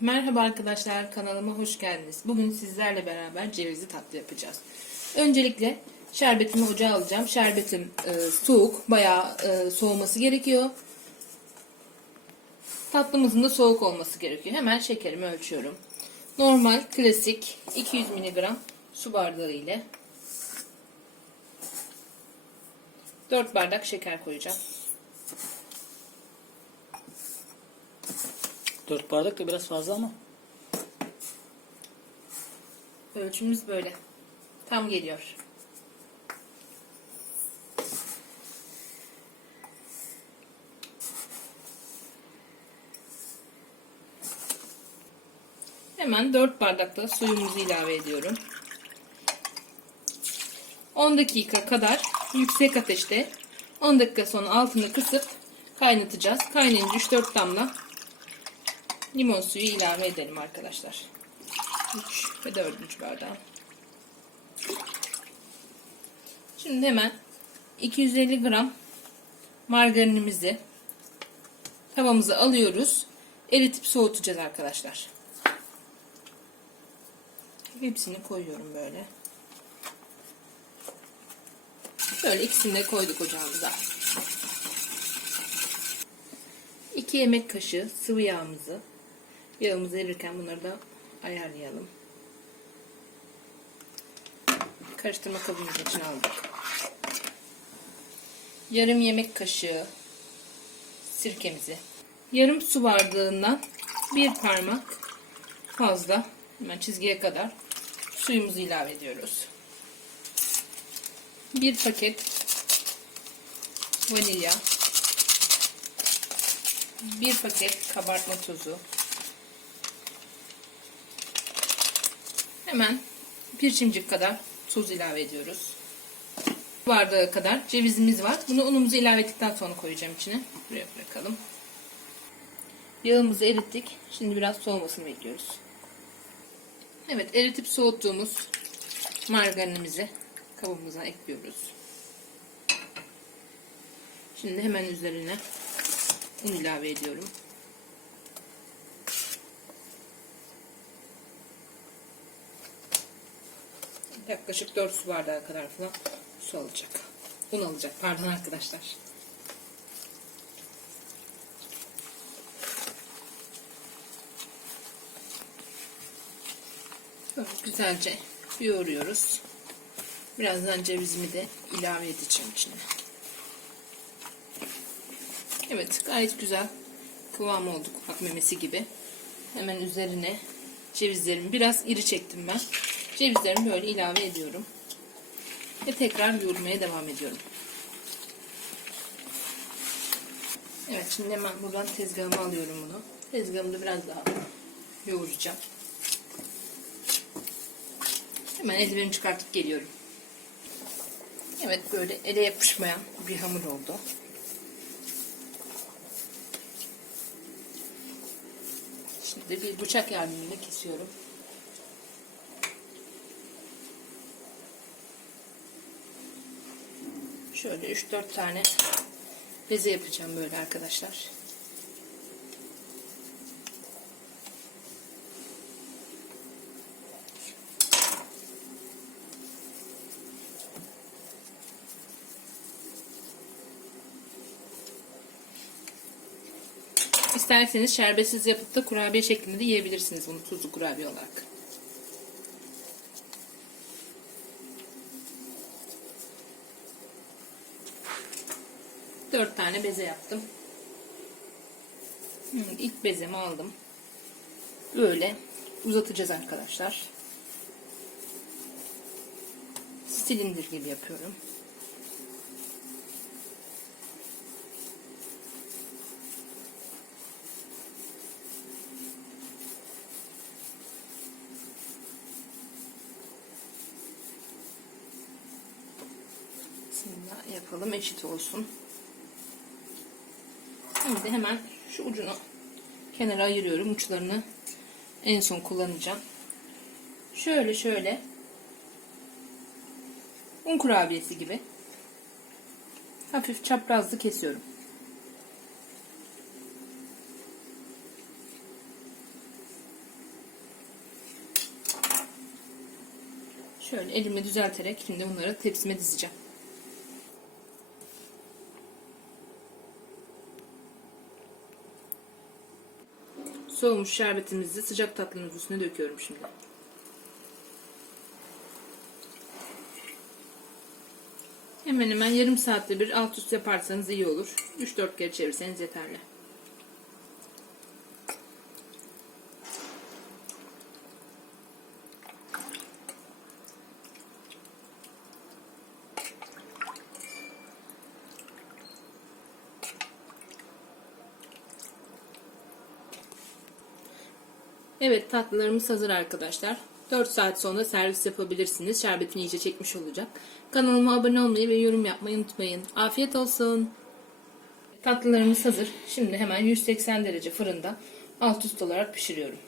Merhaba arkadaşlar kanalıma hoş geldiniz. Bugün sizlerle beraber cevizli tatlı yapacağız. Öncelikle şerbetimi ocağa alacağım. Şerbetim e, soğuk, bayağı e, soğuması gerekiyor. Tatlımızın da soğuk olması gerekiyor. Hemen şekerimi ölçüyorum. Normal, klasik 200 mg su bardağı ile 4 bardak şeker koyacağım. 4 bardak da biraz fazla ama. Ölçümüz böyle. Tam geliyor. Hemen 4 bardak da suyumuzu ilave ediyorum. 10 dakika kadar yüksek ateşte 10 dakika sonra altını kısıp kaynatacağız. Kaynayınca 3-4 damla limon suyu ilave edelim arkadaşlar. 3 ve 4. bardağı. Şimdi hemen 250 gram margarinimizi tavamıza alıyoruz. Eritip soğutacağız arkadaşlar. Hepsini koyuyorum böyle. Böyle ikisini de koyduk ocağımıza. 2 yemek kaşığı sıvı yağımızı yağımız erirken bunları da ayarlayalım. Karıştırma kabımızın içine aldık. Yarım yemek kaşığı sirkemizi. Yarım su bardağından bir parmak fazla hemen çizgiye kadar suyumuzu ilave ediyoruz. Bir paket vanilya. Bir paket kabartma tozu. Hemen bir çimcik kadar tuz ilave ediyoruz. Bardağı kadar cevizimiz var. Bunu unumuzu ilave ettikten sonra koyacağım içine. Buraya bırakalım. Yağımızı erittik. Şimdi biraz soğumasını bekliyoruz. Evet eritip soğuttuğumuz margarinimizi kabımıza ekliyoruz. Şimdi hemen üzerine un ilave ediyorum. Yaklaşık 4 su bardağı kadar falan su alacak. Un alacak pardon arkadaşlar. Böyle güzelce yoğuruyoruz. Birazdan cevizimi de ilave edeceğim içine. Evet gayet güzel kıvam oldu kupak memesi gibi. Hemen üzerine cevizlerimi biraz iri çektim ben. Cevizlerimi böyle ilave ediyorum. Ve tekrar yoğurmaya devam ediyorum. Evet şimdi hemen buradan tezgahıma alıyorum bunu. Tezgahımda biraz daha yoğuracağım. Hemen eldivenimi çıkartıp geliyorum. Evet böyle ele yapışmayan bir hamur oldu. Şimdi bir bıçak yardımıyla kesiyorum. Şöyle 3-4 tane beze yapacağım böyle arkadaşlar. İsterseniz şerbetsiz yapıp da kurabiye şeklinde de yiyebilirsiniz bunu tuzlu kurabiye olarak. Dört tane beze yaptım. İlk bezemi aldım. Böyle uzatacağız arkadaşlar. Silindir gibi yapıyorum. Bismillah yapalım eşit olsun. Şimdi hemen şu ucunu kenara ayırıyorum. Uçlarını en son kullanacağım. Şöyle şöyle un kurabiyesi gibi hafif çaprazlı kesiyorum. Şöyle elimi düzelterek şimdi bunları tepsime dizeceğim. Soğumuş şerbetimizi sıcak tatlının üstüne döküyorum şimdi. Hemen hemen yarım saatte bir alt üst yaparsanız iyi olur. 3-4 kere çevirseniz yeterli. Evet tatlılarımız hazır arkadaşlar. 4 saat sonra servis yapabilirsiniz. Şerbetini iyice çekmiş olacak. Kanalıma abone olmayı ve yorum yapmayı unutmayın. Afiyet olsun. Tatlılarımız hazır. Şimdi hemen 180 derece fırında alt üst olarak pişiriyorum.